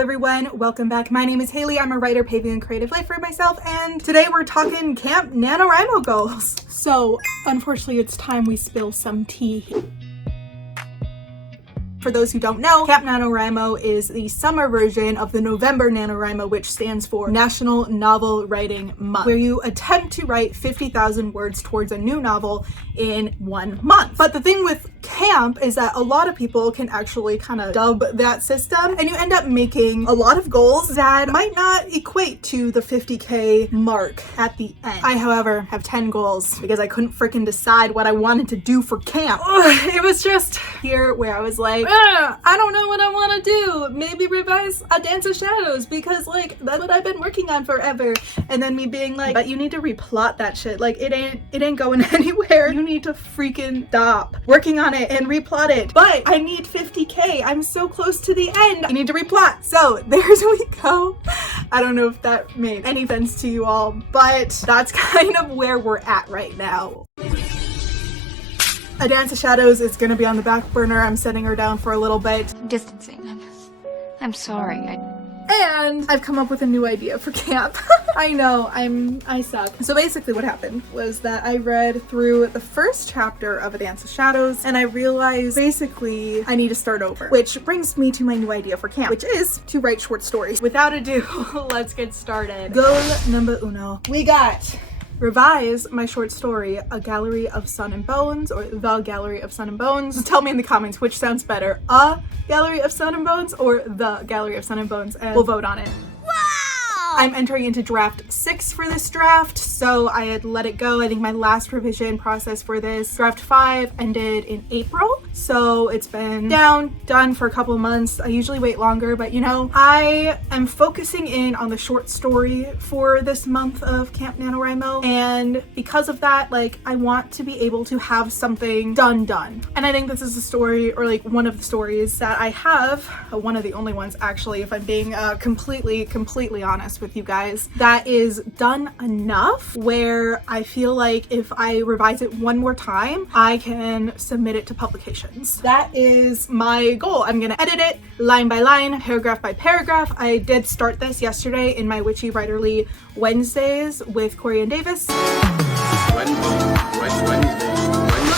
everyone, welcome back. My name is Haley. I'm a writer paving a creative life for myself, and today we're talking Camp NaNoWriMo goals. So unfortunately it's time we spill some tea. For those who don't know, Camp NaNoWriMo is the summer version of the November NaNoWriMo, which stands for National Novel Writing Month, where you attempt to write 50,000 words towards a new novel in 1 month. But the thing with camp is that a lot of people can actually kind of dub that system, and you end up making a lot of goals that might not equate to the 50K mark at the end. I, however, have 10 goals because I couldn't freaking decide what I wanted to do for camp. It was just here where I was like, I don't know what I want to do. Maybe revise A Dance of Shadows because like that's what I've been working on forever. And then me being like, but you need to replot that shit. Like it ain't going anywhere. You need to freaking stop working on it and replot it. But I need 50K. I'm so close to the end. I need to replot. So there's we go. I don't know if that made any sense to you all, but that's kind of where we're at right now. A Dance of Shadows is gonna be on the back burner. I'm setting her down for a little bit. Distancing. I'm sorry. And I've come up with a new idea for camp. I know, I suck. So basically what happened was that I read through the first chapter of A Dance of Shadows and I realized basically I need to start over, which brings me to my new idea for camp, which is to write short stories. Without ado, let's get started. Goal number uno. We got revise my short story, A Gallery of Sun and Bones, or The Gallery of Sun and Bones. Tell me in the comments which sounds better, A Gallery of Sun and Bones or The Gallery of Sun and Bones, and we'll vote on it. I'm entering into draft 6 for this draft, so I had let it go. I think my last revision process for this draft 5 ended in April, so it's been done for a couple of months. I usually wait longer, but you know, I am focusing in on the short story for this month of Camp NaNoWriMo, and because of that, like, I want to be able to have something done. And I think this is a story, or like one of the stories that I have, one of the only ones actually, if I'm being completely honest with you guys, that is done enough where I feel like if I revise it one more time, I can submit it to publications. That is my goal. I'm gonna edit it line by line, paragraph by paragraph. I did start this yesterday in my Witchy Writerly Wednesdays with Cory and Davis.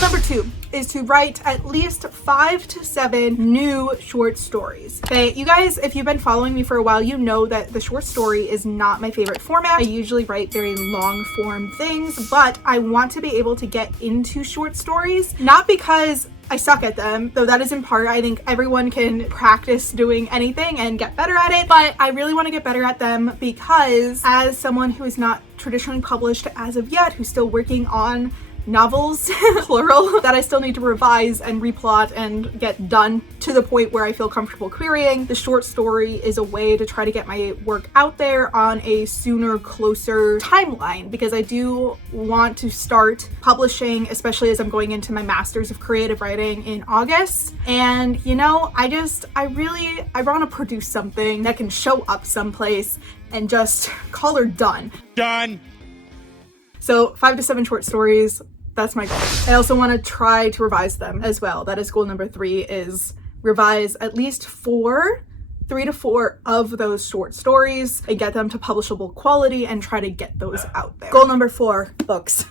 Number 2 is to write at least 5 to 7 new short stories. Okay, you guys, if you've been following me for a while, you know that the short story is not my favorite format. I usually write very long form things, but I want to be able to get into short stories, not because I suck at them, though that is in part. I think everyone can practice doing anything and get better at it, but I really want to get better at them because as someone who is not traditionally published as of yet, who's still working on novels, plural, that I still need to revise and replot and get done to the point where I feel comfortable querying. The short story is a way to try to get my work out there on a sooner, closer timeline, because I do want to start publishing, especially as I'm going into my Master's of Creative Writing in August. And you know, I want to produce something that can show up someplace and just call her done. Done. So 5 to 7 short stories, that's my goal. I also want to try to revise them as well. That is goal number 3, is revise at least 3 to 4 of those short stories and get them to publishable quality and try to get those out there. Goal number 4, books,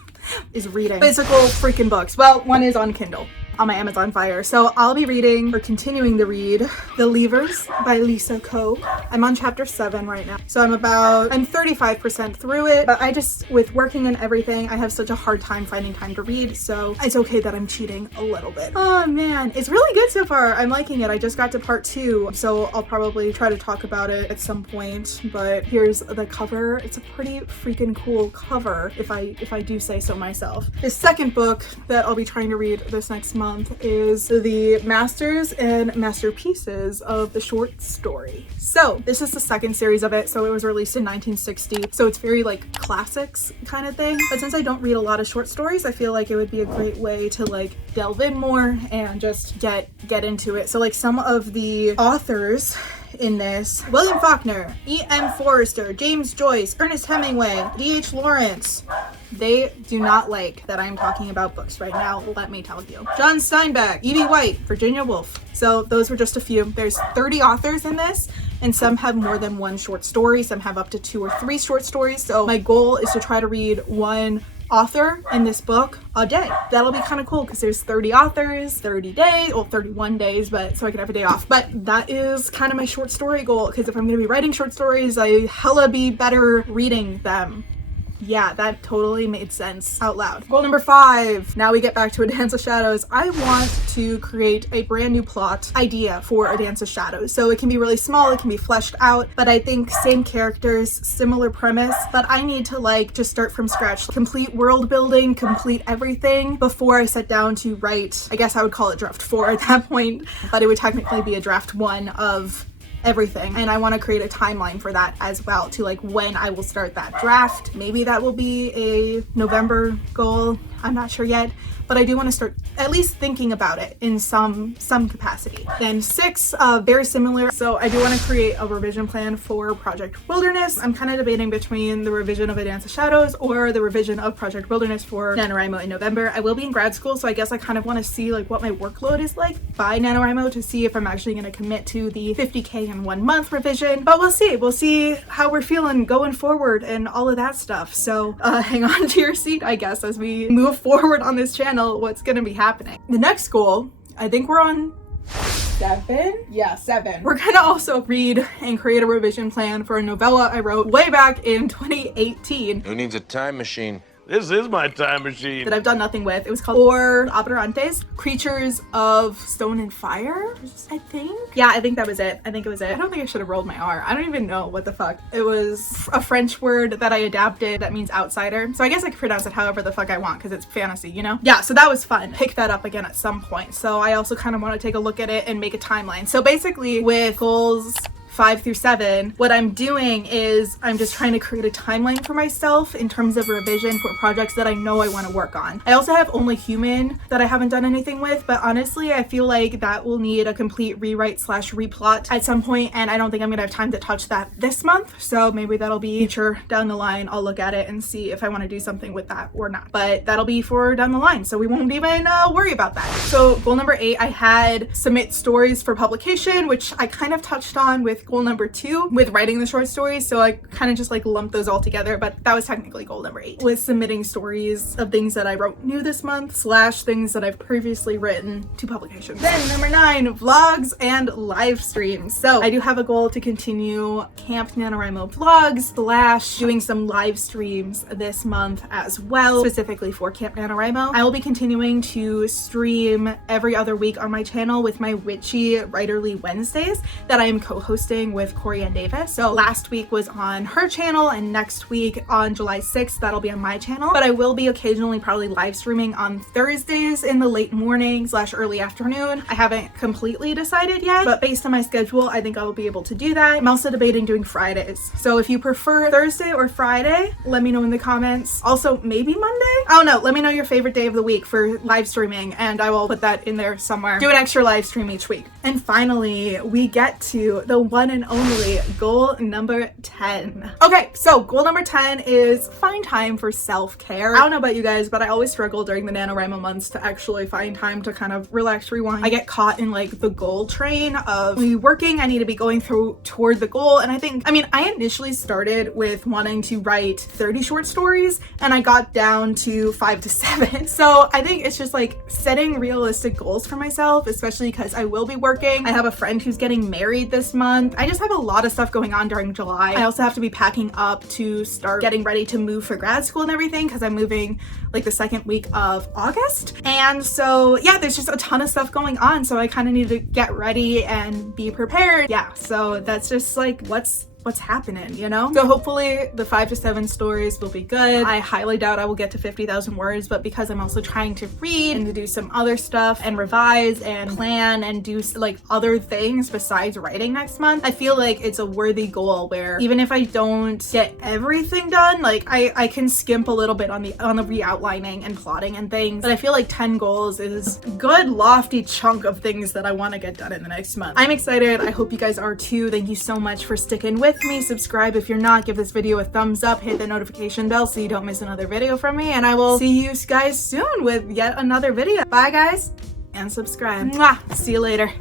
is reading physical freaking books. Well, one is on Kindle on my Amazon Fire. So I'll be reading, or continuing to read, The Leavers by Lisa Ko. I'm on chapter 7 right now. So I'm 35% through it, but I just, with working and everything, I have such a hard time finding time to read. So it's okay that I'm cheating a little bit. Oh man, it's really good so far. I'm liking it. I just got to part 2, so I'll probably try to talk about it at some point, but here's the cover. It's a pretty freaking cool cover, if I do say so myself. The second book that I'll be trying to read this next month is the Masters and Masterpieces of the Short Story. So this is the second series of it. So it was released in 1960. So it's very like classics kind of thing. But since I don't read a lot of short stories, I feel like it would be a great way to like delve in more and just get into it. So like some of the authors in this: William Faulkner, E.M. Forrester, James Joyce, Ernest Hemingway, D.H. Lawrence. They do not like that I'm talking about books right now, let me tell you. John Steinbeck, E.B. White, Virginia Woolf. So those were just a few. There's 30 authors in this, and some have more than one short story. Some have up to 2 or 3 short stories. So my goal is to try to read one author in this book a day. That'll be kind of cool because there's 30 authors, 30 days, well 31 days, but so I can have a day off. But that is kind of my short story goal, because if I'm going to be writing short stories, I hella be better reading them. Yeah, that totally made sense out loud. Goal number 5. Now we get back to A Dance of Shadows. I want to create a brand new plot idea for A Dance of Shadows. So it can be really small, it can be fleshed out, but I think same characters, similar premise, but I need to like just start from scratch. Complete world building, complete everything before I sit down to write. I guess I would call it draft 4 at that point, but it would technically be a draft 1 of everything, and I want to create a timeline for that as well, to like when I will start that draft. Maybe that will be a November goal, I'm not sure yet, but I do want to start at least thinking about it in some capacity. Then 6, very similar. So I do want to create a revision plan for Project Wilderness. I'm kind of debating between the revision of A Dance of Shadows or the revision of Project Wilderness for NaNoWriMo in November. I will be in grad school, so I guess I kind of want to see like what my workload is like by NaNoWriMo to see if I'm actually going to commit to the 50K in 1 month revision. But we'll see. We'll see how we're feeling going forward and all of that stuff. So hang on to your seat, I guess, as we move forward on this channel, what's going to be happening. The next goal, I think we're on 7? Yeah, 7. We're gonna also read and create a revision plan for a novella I wrote way back in 2018. Who needs a time machine? This is my time machine. That I've done nothing with. It was called Or Operantes, Creatures of Stone and Fire, I think. Yeah, I think that was it. I think it was it. I don't think I should have rolled my R. I don't even know what the fuck. It was a French word that I adapted that means outsider. So I guess I could pronounce it however the fuck I want because it's fantasy, you know? Yeah, so that was fun. Pick that up again at some point. So I also kind of want to take a look at it and make a timeline. So basically with goals 5 through 7, what I'm doing is I'm just trying to create a timeline for myself in terms of revision for projects that I know I want to work on. I also have Only Human that I haven't done anything with, but honestly I feel like that will need a complete rewrite / replot at some point, and I don't think I'm gonna have time to touch that this month, so maybe that'll be future down the line. I'll look at it and see if I want to do something with that or not, but that'll be for down the line, so we won't even worry about that. So goal number 8, I had submit stories for publication, which I kind of touched on with goal number 2 with writing the short stories, so I kind of just like lumped those all together, but that was technically goal number 8, was submitting stories of things that I wrote new this month / things that I've previously written to publication. Then number 9, vlogs and live streams. So I do have a goal to continue Camp NaNoWriMo vlogs / doing some live streams this month as well, specifically for Camp NaNoWriMo. I will be continuing to stream every other week on my channel with my Witchy Writerly Wednesdays that I am co-hosting with Cory and Davis. So last week was on her channel, and next week on July 6th that'll be on my channel, but I will be occasionally probably live streaming on Thursdays in the late morning / early afternoon. I haven't completely decided yet, but based on my schedule I think I will be able to do that. I'm also debating doing Fridays, so if you prefer Thursday or Friday, let me know in the comments. Also maybe Monday? I don't know, let me know your favorite day of the week for live streaming and I will put that in there somewhere. Do an extra live stream each week. And finally we get to the one and only goal number 10. Okay, so goal number 10 is find time for self-care. I don't know about you guys, but I always struggle during the NaNoWriMo months to actually find time to kind of relax, rewind. I get caught in like the goal train of me working, I need to be going toward the goal, and I initially started with wanting to write 30 short stories and I got down to 5 to 7. So I think it's just like setting realistic goals for myself, especially because I will be working. I have a friend who's getting married this month. I just have a lot of stuff going on during July. I also have to be packing up to start getting ready to move for grad school and everything because I'm moving like the second week of August. And so yeah, there's just a ton of stuff going on, so I kind of need to get ready and be prepared. Yeah, so that's just like what's happening, you know? So hopefully the 5 to 7 stories will be good. I highly doubt I will get to 50,000 words, but because I'm also trying to read and to do some other stuff and revise and plan and do like other things besides writing next month, I feel like it's a worthy goal where even if I don't get everything done, like I can skimp a little bit on the re-outlining and plotting and things, but I feel like 10 goals is a good lofty chunk of things that I want to get done in the next month. I'm excited. I hope you guys are too. Thank you so much for sticking with me. Subscribe if you're not, give this video a thumbs up, hit the notification bell so you don't miss another video from me, and I will see you guys soon with yet another video. Bye guys, and subscribe. Mwah! See you later.